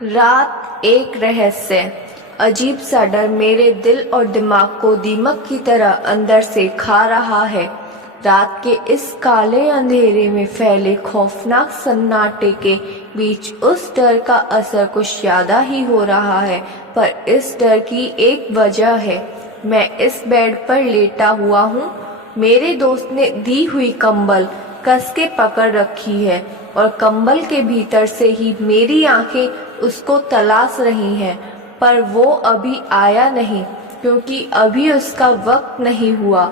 रात एक रहस्य, अजीब सा डर मेरे दिल और दिमाग को दीमक की तरह अंदर से खा रहा है। रात के इस काले अंधेरे में फैले खौफनाक सन्नाटे के बीच उस डर का असर कुछ ज्यादा ही हो रहा है। पर इस डर की एक वजह है। मैं इस बेड पर लेटा हुआ हूँ। मेरे दोस्त ने दी हुई कंबल कस के पकड़ रखी है और कंबल के भीतर से ही मेरी आंखें उसको तलाश रही हैं, पर वो अभी आया नहीं, क्योंकि अभी उसका वक्त नहीं हुआ।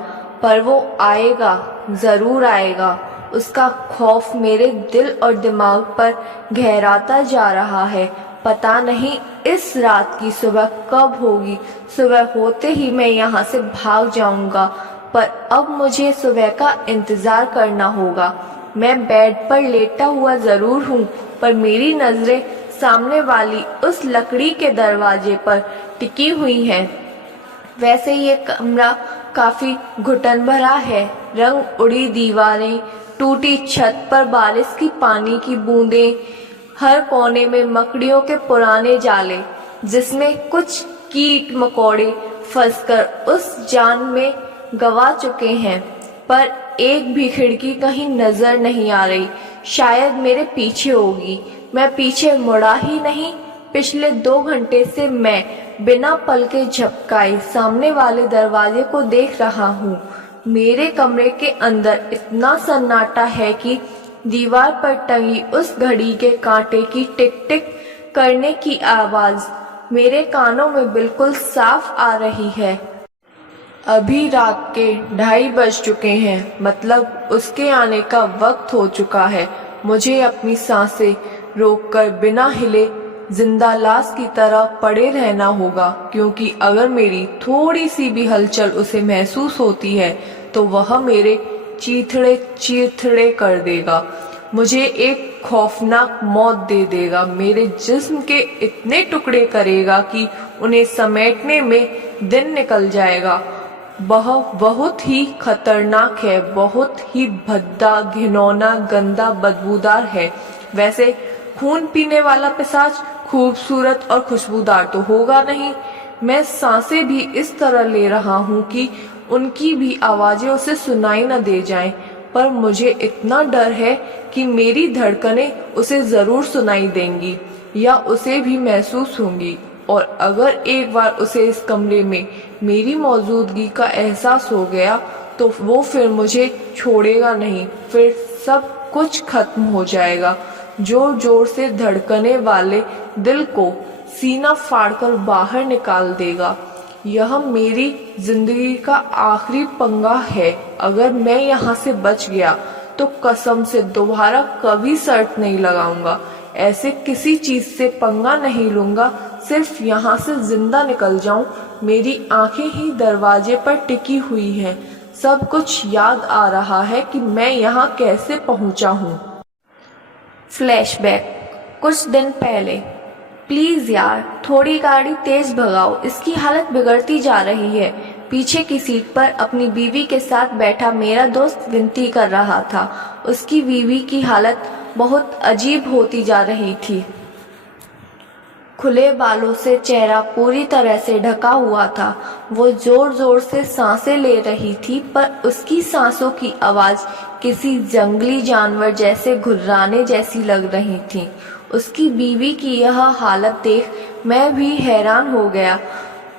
पर वो आएगा, जरूर आएगा। उसका खौफ मेरे दिल और दिमाग पर गहराता जा रहा है। पता नहीं इस रात की सुबह कब होगी। सुबह होते ही मैं यहाँ से भाग जाऊंगा, पर अब मुझे सुबह का इंतजार करना होगा। मैं बेड पर लेटा हुआ जरूर हूँ, पर मेरी नजरें सामने वाली उस लकड़ी के दरवाजे पर टिकी हुई हैं। वैसे ये कमरा काफी घुटन भरा है। रंग उड़ी दीवारें, टूटी छत पर बारिश की पानी की बूंदें, हर कोने में मकड़ियों के पुराने जाले, जिसमें कुछ कीट मकोड़े फंसकर उस जान में गवा चुके हैं। पर एक भी खिड़की कहीं नजर नहीं आ रही। शायद मेरे पीछे होगी। मैं पीछे मुड़ा ही नहीं। पिछले 2 घंटे से मैं बिना पलके झपकाए सामने वाले दरवाजे को देख रहा हूँ। मेरे कमरे के अंदर इतना सन्नाटा है कि दीवार पर टंगी उस घड़ी के कांटे की टिक टिक करने की आवाज मेरे कानों में बिल्कुल साफ आ रही है। अभी रात के 2:30 बज चुके हैं, मतलब उसके आने का वक्त हो चुका है। मुझे अपनी सांसें रोककर बिना हिले जिंदा लाश की तरह पड़े रहना होगा, क्योंकि अगर मेरी थोड़ी सी भी हलचल उसे महसूस होती है तो वह मेरे चीथड़े चीथड़े कर देगा। मुझे एक खौफनाक मौत दे देगा। मेरे जिस्म के इतने टुकड़े करेगा कि उन्हें समेटने में दिन निकल जाएगा। वह बहुत ही खतरनाक है, बहुत ही भद्दा, घिनौना, गंदा, बदबूदार है। वैसे खून पीने वाला पिशाच खूबसूरत और खुशबूदार तो होगा नहीं। मैं सांसें भी इस तरह ले रहा हूँ कि उनकी भी आवाजें उसे सुनाई न दे जाएं, पर मुझे इतना डर है कि मेरी धड़कनें उसे जरूर सुनाई देंगी या उसे भी महसूस होंगी। और अगर एक बार उसे इस कमरे में मेरी मौजूदगी का एहसास हो गया तो वो फिर मुझे छोड़ेगा नहीं। फिर सब कुछ खत्म हो जाएगा। जोर जोर से धड़कने वाले दिल को सीना फाड़कर बाहर निकाल देगा। यह मेरी जिंदगी का आखिरी पंगा है। अगर मैं यहाँ से बच गया तो कसम से दोबारा कभी शर्त नहीं लगाऊंगा। ऐसे किसी चीज से पंगा नहीं लूंगा। सिर्फ यहाँ से जिंदा निकल जाऊं। मेरी आंखें ही दरवाजे पर टिकी हुई हैं। सब कुछ याद आ रहा है कि मैं यहाँ कैसे पहुंचा हूँ। फ्लैशबैक, कुछ दिन पहले। प्लीज यार, थोड़ी गाड़ी तेज भगाओ, इसकी हालत बिगड़ती जा रही है। पीछे की सीट पर अपनी बीवी के साथ बैठा मेरा दोस्त विनती कर रहा था। उसकी बीवी की हालत बहुत अजीब होती जा रही थी। खुले बालों से चेहरा पूरी तरह से ढका हुआ था। वो जोर जोर से सांसें ले रही थी, पर उसकी सांसों की आवाज किसी जंगली जानवर जैसे घुर्राने जैसी लग रही थी। उसकी बीवी की यह हालत देख मैं भी हैरान हो गया।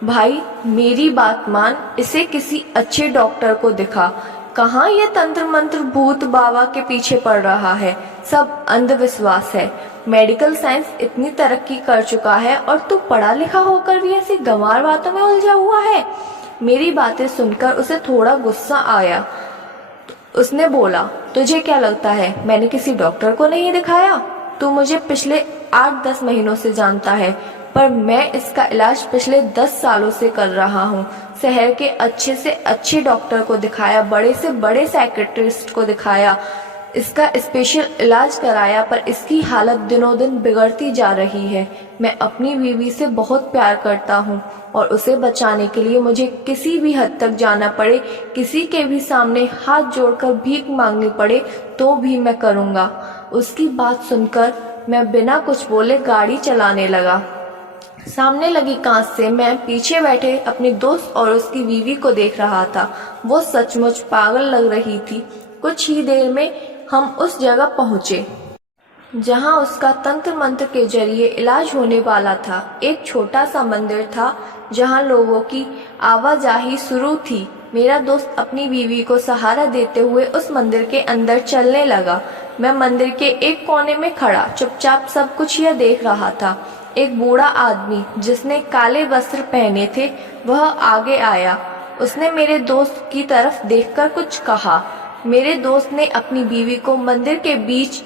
भाई, मेरी बात मान, इसे किसी अच्छे डॉक्टर को दिखा। कहाँ ये तंत्र मंत्र भूत बाबा के पीछे पड़ रहा है। सब अंधविश्वास है। मेडिकल साइंस इतनी तरक्की कर चुका है और तू पढ़ा लिखा होकर भी ऐसी गंवार बातों में उलझा हुआ है। मेरी बातें सुनकर उसे थोड़ा गुस्सा आया। उसने बोला, तुझे क्या लगता है मैंने किसी डॉक्टर को नहीं दिखाया? तू मुझे पिछले 8-10 महीनों से जानता है, पर मैं इसका इलाज पिछले 10 सालों से कर रहा हूँ। शहर के अच्छे से अच्छे डॉक्टर को दिखाया, बड़े से बड़े साइकेट्रिस्ट को दिखाया, इसका स्पेशल इलाज कराया, पर इसकी हालत दिनों दिन बिगड़ती जा रही है। मैं अपनी बीवी से बहुत प्यार करता हूँ और उसे बचाने के लिए मुझे किसी भी हद तक जाना पड़े, किसी के भी सामने हाथ जोड़कर भीख मांगनी पड़े, तो भी मैं करूँगा। उसकी बात सुनकर मैं बिना कुछ बोले गाड़ी चलाने लगा। सामने लगी कांच से मैं पीछे बैठे अपने दोस्त और उसकी बीवी को देख रहा था। वो सचमुच पागल लग रही थी। कुछ ही देर में हम उस जगह पहुंचे जहां उसका तंत्र मंत्र के जरिए इलाज होने वाला था। एक छोटा सा मंदिर था जहां लोगों की आवाजाही शुरू थी। मेरा दोस्त अपनी बीवी को सहारा देते हुए उस मंदिर के अंदर चलने लगा। मैं मंदिर के एक कोने में खड़ा चुपचाप सब कुछ यह देख रहा था। एक बूढ़ा आदमी जिसने काले वस्त्र पहने थे वह आगे आया। उसने मेरे दोस्त की तरफ देखकर कुछ कहा। मेरे दोस्त ने अपनी बीवी को मंदिर के बीच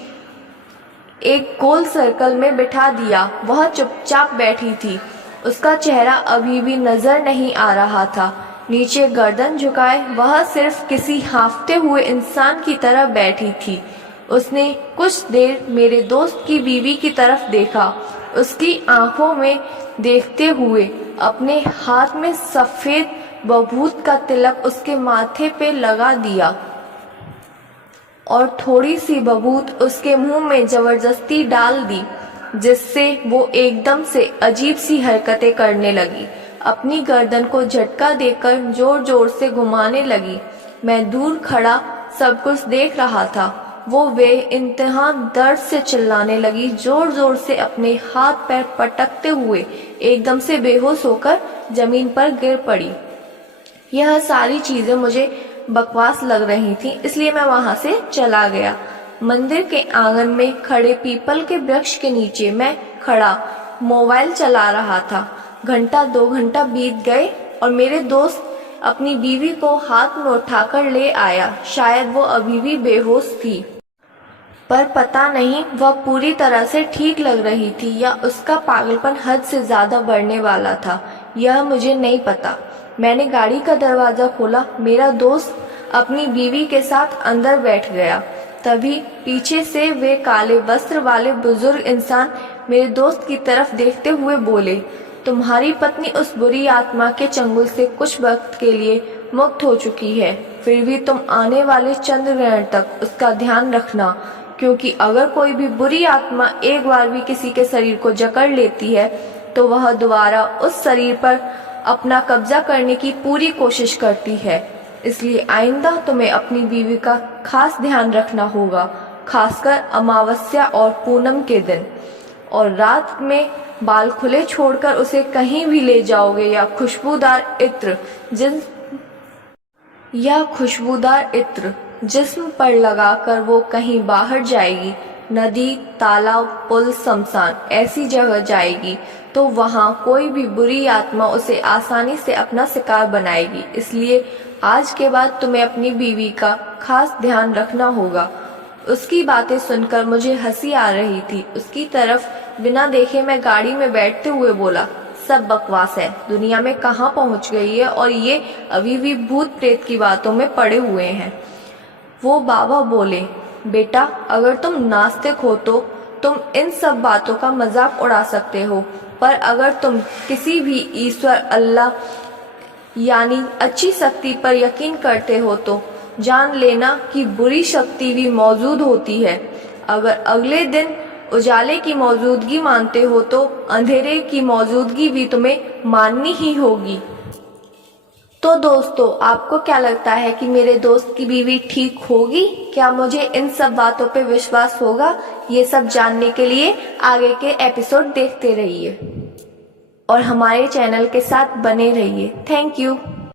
एक गोल सर्कल में बिठा दिया। वह चुपचाप बैठी थी। उसका चेहरा अभी भी नजर नहीं आ रहा था। नीचे गर्दन झुकाए वह सिर्फ किसी हांफते हुए इंसान की तरह बैठी थी। उसने कुछ देर मेरे दोस्त की बीवी की तरफ देखा। उसकी आंखों में देखते हुए अपने हाथ में सफेद बभूत का तिलक उसके माथे पे लगा दिया और थोड़ी सी बभूत उसके मुंह में जबरदस्ती डाल दी, जिससे वो एकदम से अजीब सी हरकतें करने लगी। अपनी गर्दन को झटका देकर जोर जोर से घुमाने लगी। मैं दूर खड़ा सब कुछ देख रहा था। वो बेइंतहा दर्द से चिल्लाने लगी, जोर जोर से अपने हाथ पैर पटकते हुए एकदम से बेहोश होकर जमीन पर गिर पड़ी। यह सारी चीजें मुझे बकवास लग रही थी, इसलिए मैं वहां से चला गया। मंदिर के आंगन में खड़े पीपल के वृक्ष के नीचे मैं खड़ा मोबाइल चला रहा था। घंटा 2 घंटा बीत गए और मेरे दोस्त अपनी बीवी को हाथ में उठाकर ले आया। शायद वो अभी भी बेहोश थी, पर पता नहीं वह पूरी तरह से ठीक लग रही थी या उसका पागलपन हद से ज्यादा बढ़ने वाला था, यह मुझे नहीं पता। मैंने गाड़ी का दरवाजा खोला। मेरा दोस्त अपनी बीवी के साथ अंदर बैठ गया। तभी पीछे से वे काले वस्त्र वाले बुजुर्ग इंसान मेरे दोस्त की तरफ देखते हुए बोले, तुम्हारी पत्नी उस बुरी आत्मा के चंगुल से कुछ वक्त के लिए मुक्त हो चुकी है, फिर भी तुम आने वाले चंद्र ग्रहण तक उसका ध्यान रखना, क्योंकि अगर कोई भी बुरी आत्मा एक बार भी किसी के शरीर को जकड़ लेती है तो वह दोबारा उस शरीर पर अपना कब्जा करने की पूरी कोशिश करती है। इसलिए आइंदा तुम्हें अपनी बीवी का खास ध्यान रखना होगा, खासकर अमावस्या और पूनम के दिन। और रात में बाल खुले छोड़कर उसे कहीं भी ले जाओगे या खुशबूदार इत्र जिस्म पर लगाकर वो कहीं बाहर जाएगी, नदी, तालाब, पुल, शमशान, ऐसी जगह जाएगी तो वहाँ कोई भी बुरी आत्मा उसे आसानी से अपना शिकार बनाएगी। इसलिए आज के बाद तुम्हें अपनी बीवी का खास ध्यान रखना होगा। उसकी बातें सुनकर मुझे हंसी आ रही थी। उसकी तरफ बिना देखे मैं गाड़ी में बैठते हुए बोला, सब बकवास है, दुनिया में कहाँ पहुँच गई है और ये अभी भी भूत प्रेत की बातों में पड़े हुए हैं। वो बाबा बोले, बेटा अगर तुम नास्तिक हो तो तुम इन सब बातों का मजाक उड़ा सकते हो, पर अगर तुम किसी भी ईश्वर, अल्लाह यानी अच्छी शक्ति पर यकीन करते हो तो जान लेना कि बुरी शक्ति भी मौजूद होती है। अगर अगले दिन उजाले की मौजूदगी मानते हो तो अंधेरे की मौजूदगी भी तुम्हें माननी ही होगी। तो दोस्तों, आपको क्या लगता है कि मेरे दोस्त की बीवी ठीक होगी? क्या मुझे इन सब बातों पे विश्वास होगा? ये सब जानने के लिए आगे के एपिसोड देखते रहिए और हमारे चैनल के साथ बने रहिए। Thank you.